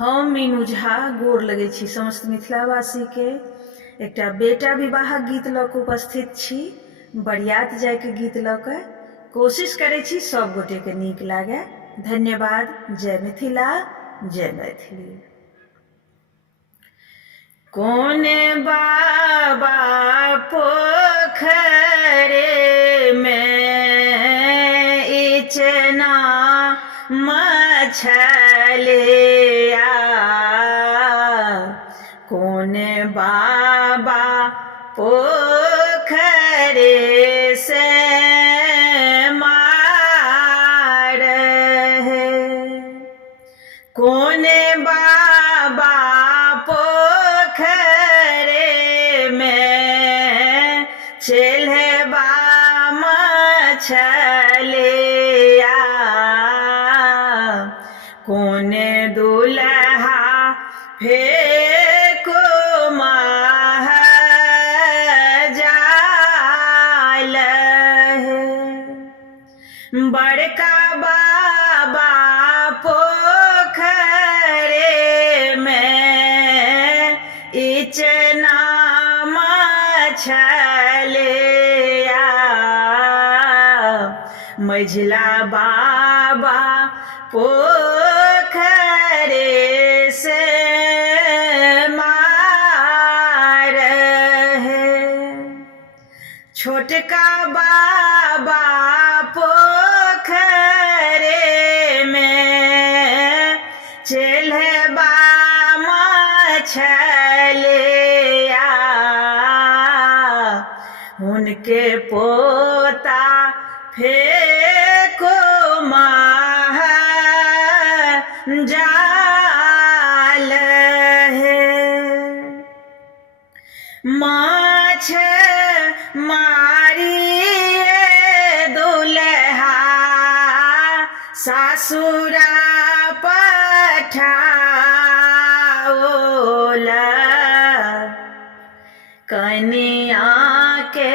हम मीनू झा गोर लगै छी समस्त मिथिलावासी के। एकटा बेटा विवाहक गीत लऽ कऽ उपस्थित छी, बरियात जायके गीत लऽ कऽ। कोशिश करै छी सब गोटे के नीक लागे। धन्यवाद। जय मिथिला, जय मैथिली। कोने बाबा पोखरे में इचना मछलिया, कोने बाबा पोखरे से मार है, कोने बाबा पोखरे में चेल्हबा मछलिया, कोने दुल्हा फेको माह जाल है, बड़का बाबा पोखरे में इचना मछलिया, मझिला बाबा पोखरे से मार है, छोटका बाबा पोखरे में चेल्हबा मछलिया, उनके पोता फेको माह जाल है, माछ मारिए दुल्हा सासुरा पठाओला, कनिया के